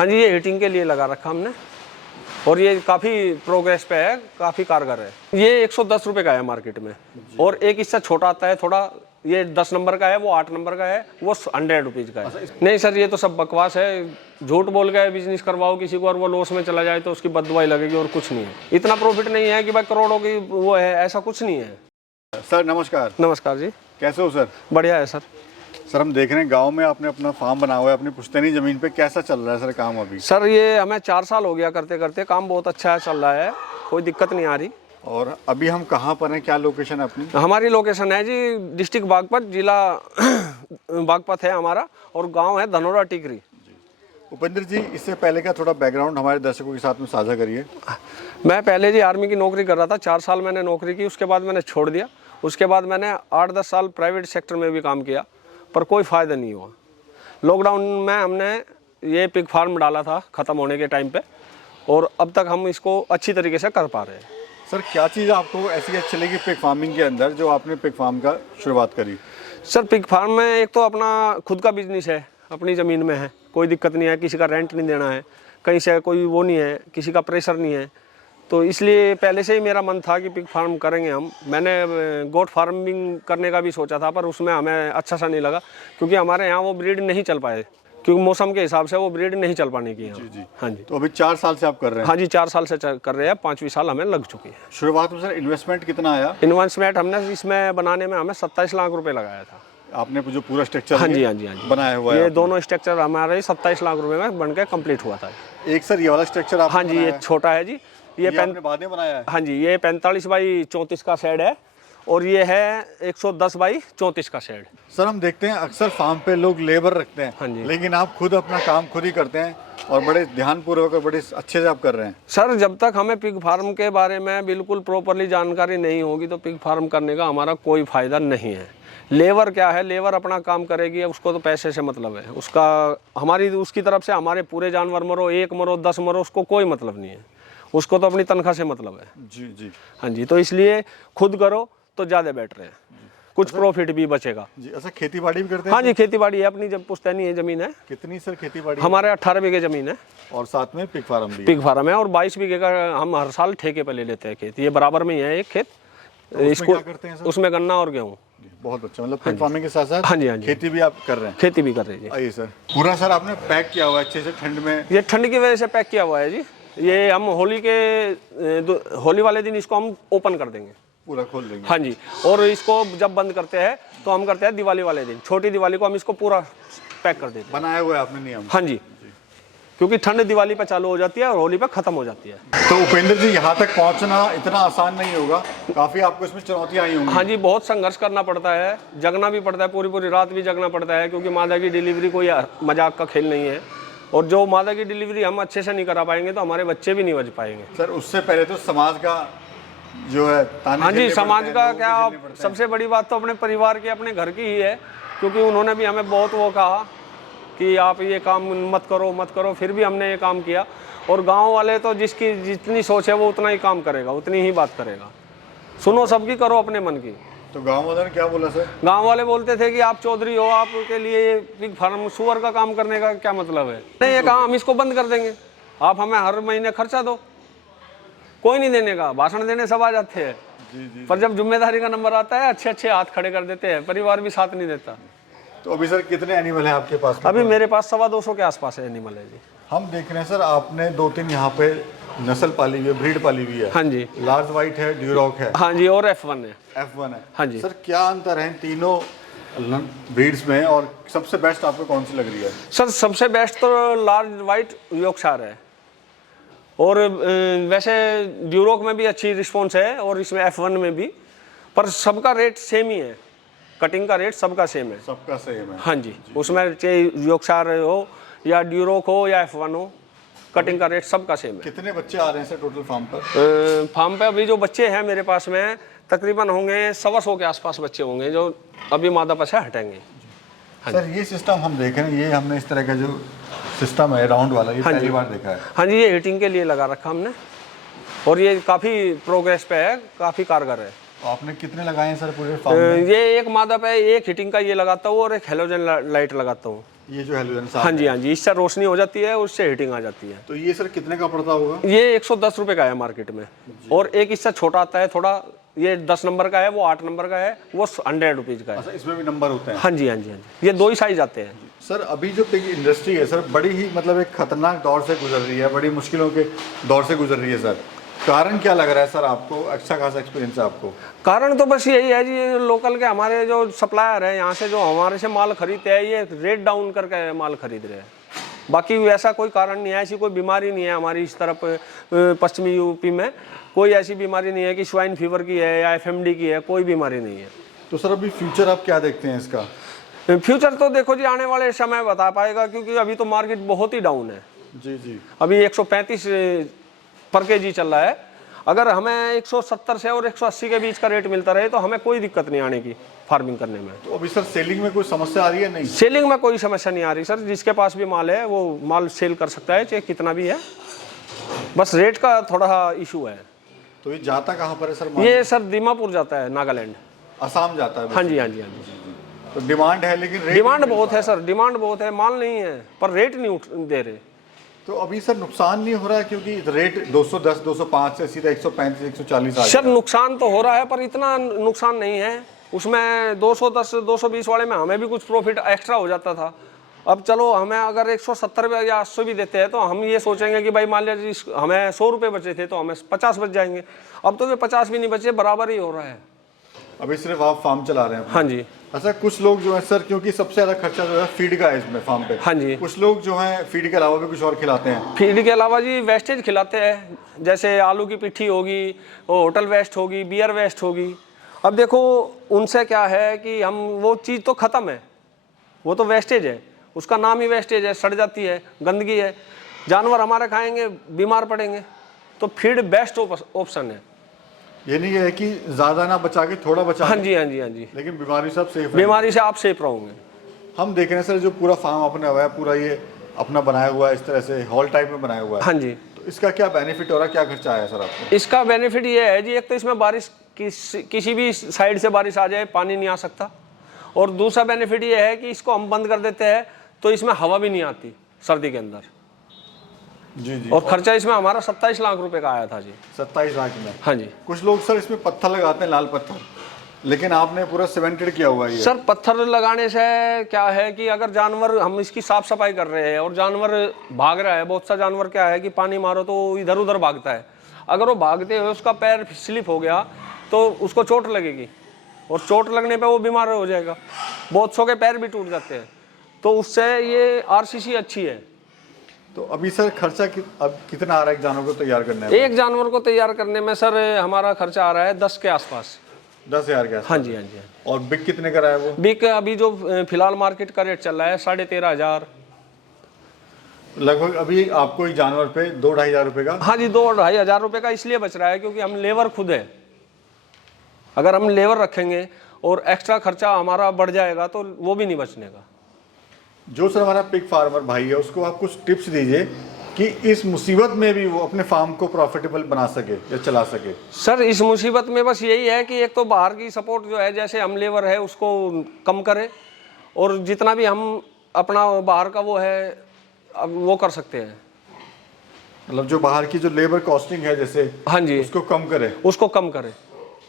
हाँ जी, ये हीटिंग के लिए लगा रखा हमने और ये काफ़ी प्रोग्रेस पे है, काफ़ी कारगर है। ये 110 रुपये का है मार्केट में और एक इससे छोटा आता है थोड़ा, ये 10 नंबर का है, वो 8 नंबर का है, वो 100 रुपीज़ का है। नहीं सर, ये तो सब बकवास है। झूठ बोल के बिजनेस करवाओ किसी को और वो लॉस में चला जाए तो उसकी बददुआई लगेगी और कुछ नहीं है। इतना प्रॉफिट नहीं है कि भाई करोड़ों की वो है, ऐसा कुछ नहीं है। सर नमस्कार। नमस्कार जी। कैसे हो सर? बढ़िया है सर। सर हम देख रहे हैं गांव में आपने अपना फार्म बना हुआ है अपनी पुश्तैनी ज़मीन पे, कैसा चल रहा है सर काम अभी? सर ये हमें 4 साल हो गया करते करते, काम बहुत अच्छा चल रहा है, कोई दिक्कत नहीं आ रही। और अभी हम कहाँ पर हैं, क्या लोकेशन है अपनी? हमारी लोकेशन है जी डिस्ट्रिक्ट बागपत, जिला बागपत है हमारा और गांव है धनोरा टिकरी। उपेंद्र जी, इससे पहले का थोड़ा बैकग्राउंड हमारे दर्शकों के साथ में साझा करिए। मैं पहले जी आर्मी की नौकरी कर रहा था, 4 साल मैंने नौकरी की, उसके बाद मैंने छोड़ दिया। उसके बाद मैंने 8-10 साल प्राइवेट सेक्टर में भी काम किया पर कोई फ़ायदा नहीं हुआ। लॉकडाउन में हमने ये पिग फार्म डाला था ख़त्म होने के टाइम पे और अब तक हम इसको अच्छी तरीके से कर पा रहे हैं। सर क्या चीज़ आपको ऐसी अच्छी लगी पिग फार्मिंग के अंदर जो आपने पिग फार्म का शुरुआत करी? सर पिग फार्म में एक तो अपना खुद का बिजनेस है, अपनी ज़मीन में है, कोई दिक्कत नहीं है, किसी का रेंट नहीं देना है, कहीं से कोई वो नहीं है, किसी का प्रेशर नहीं है। तो इसलिए पहले से ही मेरा मन था कि पिग फार्म करेंगे हम। मैंने गोट फार्मिंग करने का भी सोचा था पर उसमें हमें अच्छा सा नहीं लगा क्योंकि हमारे यहाँ वो ब्रीड नहीं चल पाए, क्योंकि मौसम के हिसाब से वो ब्रीड नहीं चल पाने की। जी जी। हाँ जी। तो अभी 4 साल से आप कर रहे हैं? हाँ जी, 4 साल से कर रहे हैं, 5वीं साल हमें लग चुकी है। शुरुआत में सर इन्वेस्टमेंट कितना आया? इन्वेस्टमेंट हमने इसमें बनाने में हमें 27 लाख रुपए लगाया था। आपने जो पूरा स्ट्रक्चर हाँ जी हाँ जी हाँ जी बनाया हुआ है? ये दोनों स्ट्रक्चर हमारे 27 लाख रुपए में बन के कम्प्लीट हुआ था। एक सर ये वाला स्ट्रक्चर आप? हाँ जी, ये छोटा है जी, ये आपने बाद में बनाया है? हाँ जी, ये 45 बाई 34 का शेड है और ये है 110 बाई 34 का शेड। सर हम देखते हैं अक्सर फार्म पे लोग लेबर रखते हैं। हाँ जी। लेकिन आप खुद अपना काम खुद ही करते हैं और बड़े ध्यानपूर्वक और बड़े अच्छे से आप कर रहे हैं। सर जब तक हमें पिग फार्म के बारे में बिल्कुल प्रॉपरली जानकारी नहीं होगी तो पिग फार्म करने का हमारा कोई फ़ायदा नहीं है। लेबर क्या है, लेबर अपना काम करेगी, उसको तो पैसे से मतलब है, उसका हमारी उसकी तरफ से हमारे पूरे जानवर मरो, 1 मरो 10 मरो, उसको कोई मतलब नहीं है, उसको तो अपनी तनख्वाह से मतलब है। जी जी। हाँ जी, तो इसलिए खुद करो तो ज़्यादा बेटर है, कुछ प्रॉफिट भी बचेगा जी। अच्छा, खेती बाड़ी भी करते हैं? हाँ जी, खेती बाड़ी है अपनी, जब पुश्तैनी है ज़मीन है। कितनी सर खेती बाड़ी? हमारे 18 बीघे ज़मीन है और साथ में पिग फार्म भी? पिग फार्म है और 22 बीघे का हम हर साल ठेके पे ले लेते हैं खेत, ये बराबर में ही है एक खेत। तो इसको क्या करते हैं सर? उसमें गन्ना और गेहूँ। बहुत अच्छा, मतलब पिग फार्मिंग के साथ साथ हाँ जी हाँ जी खेती भी आप कर रहे हैं? खेती भी कर रहे हैं। आइए सर। पूरा सर आपने पैक किया हुआ है अच्छे से ठंड में? ये ठंड की वजह से पैक किया हुआ है जी। ये हम होली वाले दिन इसको हम ओपन कर देंगे, पूरा खोल देंगे? हाँ जी। और इसको जब बंद करते हैं तो हम करते हैं दिवाली वाले दिन, छोटी दिवाली को हम इसको पूरा पैक कर देते हैं। बनाया हुआ है आपने नियम? हाँ जी, क्योंकि ठंड दिवाली पे चालू हो जाती है और होली पे खत्म हो जाती है। तो उपेंद्र जी, यहाँ तक पहुँचना इतना आसान नहीं होगा, काफ़ी आपको इसमें चुनौतियाँ आई होंगी? हाँ जी, बहुत संघर्ष करना पड़ता है, जगना भी पड़ता है, पूरी पूरी रात भी जगना पड़ता है, क्योंकि मादा की डिलीवरी कोई मजाक का खेल नहीं है और जो मादा की डिलीवरी हम अच्छे से नहीं करा पाएंगे तो हमारे बच्चे भी नहीं बच पाएंगे। सर उससे पहले तो समाज का जो है ताने हाँ जी, झेलने समाज पड़ते का हैं, क्या, लोगों के झेलने पड़ते हैं। सबसे बड़ी बात तो अपने परिवार की, अपने घर की ही है, क्योंकि उन्होंने भी हमें बहुत वो कहा कि आप ये काम मत करो मत करो, फिर भी हमने ये काम किया। और गांव वाले तो जिसकी जितनी सोच है वो उतना ही काम करेगा, उतनी ही बात करेगा, सुनो सबकी, करो अपने मन की। तो गांव वालों ने क्या बोला सर? गांव वाले बोलते थे कि आप चौधरी हो, आपके लिए पिग फार्म सुअर का काम करने का क्या मतलब है? नहीं, ये काम हम इसको बंद कर देंगे, आप हमें हर महीने खर्चा दो। कोई नहीं देने का, भाषण देने सब आ जाते हैं, पर जब जिम्मेदारी का नंबर आता है अच्छे अच्छे हाथ खड़े कर देते हैं, परिवार भी साथ नहीं देता। तो अभी सर कितने एनिमल हैं आपके पास? अभी मेरे पास 250 के आसपास है एनिमल है जी। हम देख रहे हैं सर, आपने 2-3 यहाँ पे नस्ल पाली हुई है, ब्रीड पाली हुई है। हाँ जी। लार्ज वाइट है, ड्यूरॉक है। हाँ जी, और F1 है। F1 है। हाँ जी। सर क्या अंतर है इन तीनों ब्रीड्स में और सबसे बेस्ट आपको कौन सी लग रही है? सर सबसे बेस्ट तो लार्ज वाइट यॉर्कशायर है और वैसे ड्यूरोक में भी अच्छी रिस्पॉन्स है और इसमें F1 में भी, पर सबका रेट सेम ही है, कटिंग का रेट सबका सेम है। सबका सेम है? हाँ जी, उसमें चाहे यॉर्कशायर हो या ड्यूरोक हो या F1 हो, कटिंग का रेट सबका सेम है। कितने बच्चे आ रहे हैं सर टोटल फार्म पर? फार्म पे अभी जो बच्चे हैं मेरे पास में तकरीबन होंगे 125 के आसपास बच्चे होंगे जो अभी मादा पर से हटेंगे। हाँ सर ये सिस्टम हम देख रहे हैं, ये हमने इस तरह का जो सिस्टम है राउंड वाला, ये पहली बार देखा है। हाँ जी, ये हीटिंग के लिए लगा रखा हमने और ये काफ़ी प्रोग्रेस पे है, काफ़ी कारगर है। तो आपने कितने लगाए हैं सर पूरे फार्म में? ये एक मादा पे एक हीटिंग का ये लगाता हूँ और एक हेलोजन लाइट लगाता हूँ। ये जो हेलोजन साफ हाँ जी, हाँ जी, इससे रोशनी हो जाती है, उससे हीटिंग आ जाती है। तो ये सर कितने का पड़ता होगा? ये 110 रुपये का है मार्केट में, और एक इससे छोटा आता है थोड़ा, ये 10 नंबर का है, वो 8 नंबर का है, वो 100 रुपीज़ का है। अच्छा, इसमें भी नंबर होते हैं? हाँ जी, हाँ जी, हाँ जी, ये 2 ही साइज आते हैं। सर अभी जो पिग इंडस्ट्री है सर, बड़ी ही मतलब एक खतरनाक दौर से गुजर रही है, बड़ी मुश्किलों के दौर से गुजर रही है सर। कारण क्या लग रहा है सर आपको? अच्छा खासा एक्सपीरियंस है आपको। कारण तो बस यही है जी, लोकल के हमारे जो सप्लायर है यहाँ से, जो हमारे से माल खरीदते हैं, ये रेट डाउन करके माल खरीद रहे हैं। बाकी वैसा कोई कारण नहीं है, ऐसी कोई बीमारी नहीं है हमारी इस तरफ पश्चिमी यूपी में, कोई ऐसी बीमारी नहीं है कि स्वाइन फीवर की है या एफएमडी की है, कोई बीमारी नहीं है। तो सर अभी फ्यूचर आप क्या देखते हैं इसका? फ्यूचर तो देखो जी, आने वाले समय बता पाएगा, क्योंकि अभी तो मार्केट बहुत ही डाउन है। जी जी। अभी 135 पर केजी चल रहा है। अगर हमें 170 से और 180 के बीच का रेट मिलता रहे तो हमें कोई दिक्कत नहीं आने की फार्मिंग करने में। तो अभी सर सेलिंग में कोई समस्या आ रही है? नहीं, सेलिंग में कोई समस्या नहीं आ रही सर, जिसके पास भी माल है वो माल सेल कर सकता है, चाहे कितना भी है, बस रेट का थोड़ा इशू है। तो ये जाता कहाँ पर है सर माल? ये सर दीमापुर जाता है, नागालैंड। असम जाता है? हाँ जी, हाँ जी, हाँ जी। तो डिमांड है, लेकिन रेट डिमांड नहीं बहुत है सर, डिमांड बहुत है, माल नहीं है पर रेट नहीं दे रहे। तो अभी सर नुकसान नहीं हो रहा है, क्योंकि रेट 210 205 से सीधा 135 140 आ सर गया। नुकसान तो हो रहा है, पर इतना नुकसान नहीं है। उसमें 210 220 वाले में हमें भी कुछ प्रॉफिट एक्स्ट्रा हो जाता था। अब चलो, हमें अगर 170 या 80 भी देते हैं तो हम ये सोचेंगे कि भाई मान लीजिए हमें 100 रुपये बचे थे तो हमें 50 बच जाएंगे। अब तो वे 50 भी नहीं बचे, बराबर ही हो रहा है। अभी सिर्फ आप फार्म चला रहे हैं अपना? हाँ जी, अच्छा, कुछ लोग जो है सर, क्योंकि सबसे ज़्यादा खर्चा जो है फीड का है इसमें फार्म पे। हाँ जी। कुछ लोग जो है फीड के अलावा भी कुछ और खिलाते हैं? फीड के अलावा जी वेस्टेज खिलाते हैं, जैसे आलू की पिट्ठी होगी, होटल वेस्ट होगी, बियर वेस्ट होगी। अब देखो, उनसे क्या है कि हम, वो चीज़ तो ख़त्म है, वो तो वेस्टेज है, उसका नाम ही वेस्टेज है, सड़ जाती है, गंदगी है, जानवर हमारे खाएंगे, बीमार पड़ेंगे। तो फीड बेस्ट ऑप्शन है। ये नहीं है कि ज़्यादा ना बचा के थोड़ा बचा। हाँ जी, हाँ जी, हाँ जी, लेकिन बीमारी से आप सेफ है। बीमारी से आप सेफ रहोगे। हम देख रहे हैं सर, जो पूरा फार्म आपने हुआ है, पूरा ये अपना बनाया हुआ है, इस तरह से हॉल टाइप में बनाया हुआ है। हाँ जी। तो इसका क्या बेनिफिट हो रहा है, क्या खर्चा आया सर आपको? इसका बेनिफिट ये है जी, एक तो इसमें बारिश किसी भी साइड से बारिश आ जाए, पानी नहीं आ सकता। और दूसरा बेनिफिट ये है कि इसको हम बंद कर देते हैं तो इसमें हवा भी नहीं आती सर्दी के अंदर। जी जी। और खर्चा इसमें हमारा 27 लाख रुपए का आया था जी। 27 लाख में? हाँ जी। कुछ लोग सर इसमें पत्थर लगाते हैं, लाल पत्थर, लेकिन आपने पूरा सीमेंटेड किया हुआ है ये। सर पत्थर लगाने से क्या है कि अगर जानवर, हम इसकी साफ सफाई कर रहे हैं और जानवर भाग रहा है, बहुत सा जानवर क्या है कि पानी मारो तो इधर उधर भागता है, अगर वो भागते हुए उसका पैर स्लिप हो गया तो उसको चोट लगेगी, और चोट लगने पे वो बीमार हो जाएगा। बहुत सौ के पैर भी टूट जाते हैं, तो उससे ये आरसीसी अच्छी है। तो अभी सर खर्चा अब कितना आ रहा है एक जानवर को तैयार करने में? एक जानवर को तैयार करने में सर हमारा खर्चा आ रहा है 10 के आसपास। 10,000 के आसपास? हाँ जी, हाँ जी। और बिक कितने का रहा है वो? बिक अभी जो फिलहाल मार्केट का रेट चल रहा है 13,500 लगभग। अभी आपको एक जानवर पे 2-2,500 रुपए का? हाँ जी, 2-2,500 रुपये का इसलिए बच रहा है क्योंकि हम लेबर खुद है। अगर हम लेबर रखेंगे और एक्स्ट्रा खर्चा हमारा बढ़ जाएगा तो वो भी नहीं बचने का। जो सर हमारा पिग फार्मर भाई है, उसको आप कुछ टिप्स दीजिए कि इस मुसीबत में भी वो अपने फार्म को प्रॉफिटेबल बना सके या चला सके। सर इस मुसीबत में बस यही है कि एक तो बाहर की सपोर्ट जो है, जैसे हम लेबर है उसको कम करें, और जितना भी हम अपना बाहर का वो है अब वो कर सकते हैं। मतलब जो बाहर की जो लेबर कॉस्टिंग है जैसे, हाँ जी, उसको कम करें। उसको कम करें,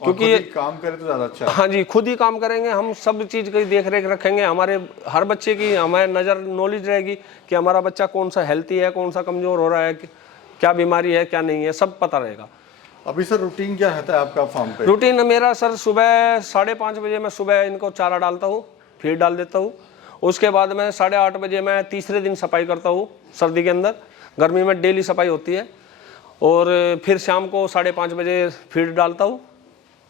क्योंकि ये काम करे तो ज़्यादा अच्छा है। हाँ जी, खुद ही काम करेंगे हम, सब चीज़ की देख रेख रखेंगे, हमारे हर बच्चे की हमारे नज़र नॉलेज रहेगी कि हमारा बच्चा कौन सा हेल्थी है, कौन सा कमज़ोर हो रहा है, क्या बीमारी है क्या नहीं है, सब पता रहेगा। अभी सर रूटीन क्या रहता है आपका फार्म पे? रूटीन मेरा सर सुबह 5:30 बजे मैं सुबह इनको चारा डालता हूँ, फीड डाल देता हूँ। उसके बाद मैं 8:30 बजे मैं तीसरे दिन सफाई करता हूँ सर्दी के अंदर, गर्मी में डेली सफाई होती है। और फिर शाम को 5:30 बजे फीड डालता हूँ,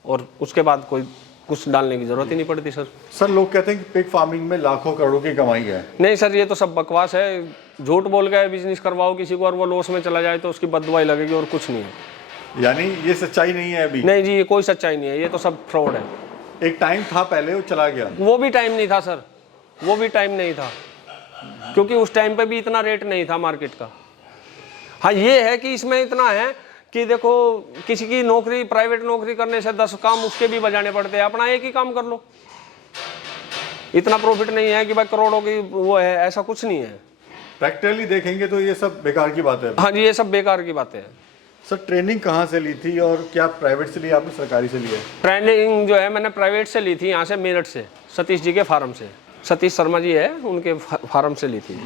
और उसके बाद कोई कुछ डालने की जरूरत ही नहीं पड़ती सर। सर लोग कहते हैं कि पिग फार्मिंग में लाखों करोड़ों की कमाई है। नहीं सर, ये तो सब बकवास है। झूठ बोल के बिजनेस करवाओ किसी को और वो लॉस में चला जाए तो उसकी बददुआई लगेगी और कुछ नहीं है। यानी ये सच्चाई नहीं है अभी? नहीं जी, ये कोई सच्चाई नहीं है, ये तो सब फ्रॉड है। एक टाइम था पहले, वो चला गया। वो भी टाइम नहीं था सर, वो भी टाइम नहीं था, क्योंकि उस टाइम पे भी इतना रेट नहीं था मार्केट का। हाँ ये है कि इसमें इतना है कि देखो, किसी की नौकरी, प्राइवेट नौकरी करने से 10 काम उसके भी बजाने पड़ते हैं, अपना एक ही काम कर लो। इतना प्रॉफिट नहीं है कि भाई करोड़ों की वो है, ऐसा कुछ नहीं है। प्रैक्टिकली देखेंगे तो ये सब बेकार की बात है। हाँ जी, ये सब बेकार की बातें हैं। सर ट्रेनिंग कहाँ से ली थी और क्या प्राइवेट से ली आपने, सरकारी से ली है? ट्रेनिंग जो है मैंने प्राइवेट से ली थी, यहाँ से मेरठ से, सतीश जी के फार्म से, सतीश शर्मा जी है उनके फार्म से ली थी।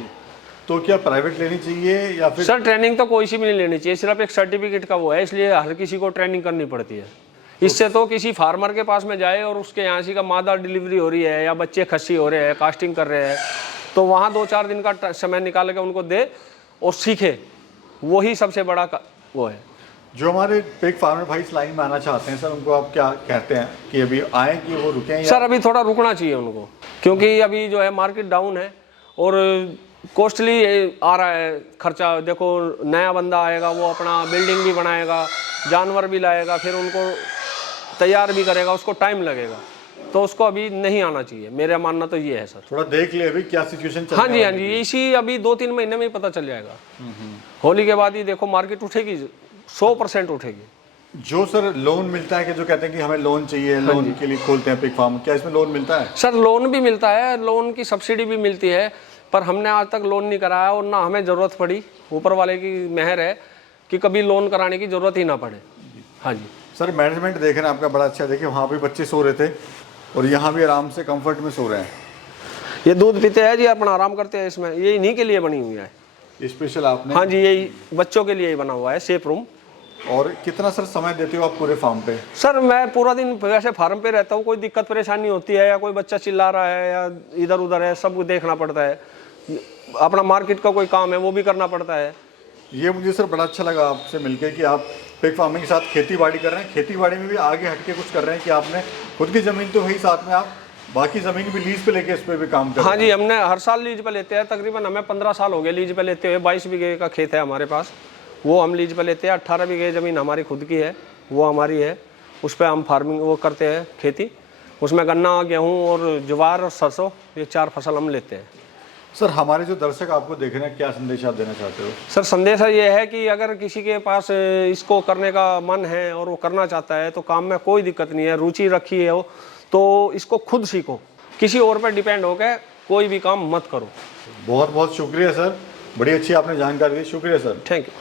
तो क्या प्राइवेट लेनी चाहिए या फिर? सर ट्रेनिंग तो कोई सी भी नहीं लेनी चाहिए, सिर्फ एक सर्टिफिकेट का वो है, इसलिए हर किसी को ट्रेनिंग करनी पड़ती है। इससे तो किसी फार्मर के पास में जाए और उसके यहाँ से का मादा डिलीवरी हो रही है या बच्चे खस्सी हो रहे हैं, कास्टिंग कर रहे हैं, तो वहाँ 2-4 दिन का समय निकाल के उनको दे और सीखे, वही सबसे बड़ा वो है। जो हमारे पिग फार्मर भाई इस लाइन में आना चाहते हैं सर, उनको आप क्या कहते हैं कि अभी आए कि वो रुकें या? सर अभी थोड़ा रुकना चाहिए उनको, क्योंकि अभी जो है मार्केट डाउन है और कॉस्टली आ रहा है खर्चा। देखो नया बंदा आएगा, वो अपना बिल्डिंग भी बनाएगा, जानवर भी लाएगा, फिर उनको तैयार भी करेगा, उसको टाइम लगेगा, तो उसको अभी नहीं आना चाहिए। मेरा मानना तो ये है सर। थोड़ा देख ले अभी क्या सिचुएशन चल हाँ रहा जी, है। हाँ जी, इसी अभी 2-3 महीने में ही पता चल जाएगा। होली के बाद ही देखो मार्केट उठेगी, 100% उठेगी। जो सर लोन मिलता है कि जो कहते हैं कि हमें लोन चाहिए, लोन के लिए खोलते हैं पिग फार्म, क्या इसमें लोन मिलता है? सर लोन भी मिलता है, लोन की सब्सिडी भी मिलती है, पर हमने आज तक लोन नहीं कराया और ना हमें ज़रूरत पड़ी। ऊपर वाले की मेहर है कि कभी लोन कराने की ज़रूरत ही ना पड़े। हाँ जी सर मैनेजमेंट देख रहे हैं आपका बड़ा अच्छा, देखिए वहाँ भी बच्चे सो रहे थे और यहाँ भी आराम से कंफर्ट में सो रहे हैं। ये दूध पीते हैं जी, अपना आराम करते हैं इसमें, ये इन्हीं के लिए बनी हुई है स्पेशल आपने? हाँ जी, यही बच्चों के लिए ही बना हुआ है, सेफ रूम। और कितना सर समय देते हो आप पूरे फार्म पे? सर मैं पूरा दिन वैसे फार्म पे रहता हूँ, कोई दिक्कत परेशानी होती है या कोई बच्चा चिल्ला रहा है या इधर उधर है, सब देखना पड़ता है। अपना मार्केट का कोई काम है वो भी करना पड़ता है। ये मुझे सर बड़ा अच्छा लगा आपसे मिलके कि आप पिग फार्मिंग के साथ खेती बाड़ी कर रहे हैं, खेती बाड़ी में भी आगे हटके कुछ कर रहे हैं कि आपने खुद की ज़मीन तो वही, साथ में आप बाकी ज़मीन भी लीज पे लेके इस पर भी काम कर रहे हैं। हाँ जी, हमने हर साल लीज पे लेते हैं, तकरीबन हमें 15 साल हो गए लीज पे लेते हुए। 22 बीघे का खेत है हमारे पास, वो हम लीज पे लेते हैं। 18 बीघे ज़मीन हमारी खुद की है, वो हमारी है, उस पर हम फार्मिंग वो करते हैं खेती। उसमें गन्ना, गेहूँ और ज्वार और सरसों, ये 4 फसल हम लेते हैं। सर हमारे जो दर्शक आपको देख रहे हैं, क्या संदेश आप देना चाहते हो? सर संदेश ये है कि अगर किसी के पास इसको करने का मन है और वो करना चाहता है तो काम में कोई दिक्कत नहीं है, रुचि रखी है वो तो इसको खुद सीखो, किसी और पर डिपेंड होकर कोई भी काम मत करो। बहुत बहुत शुक्रिया सर, बड़ी अच्छी आपने जानकारी दी, शुक्रिया सर। Thank you.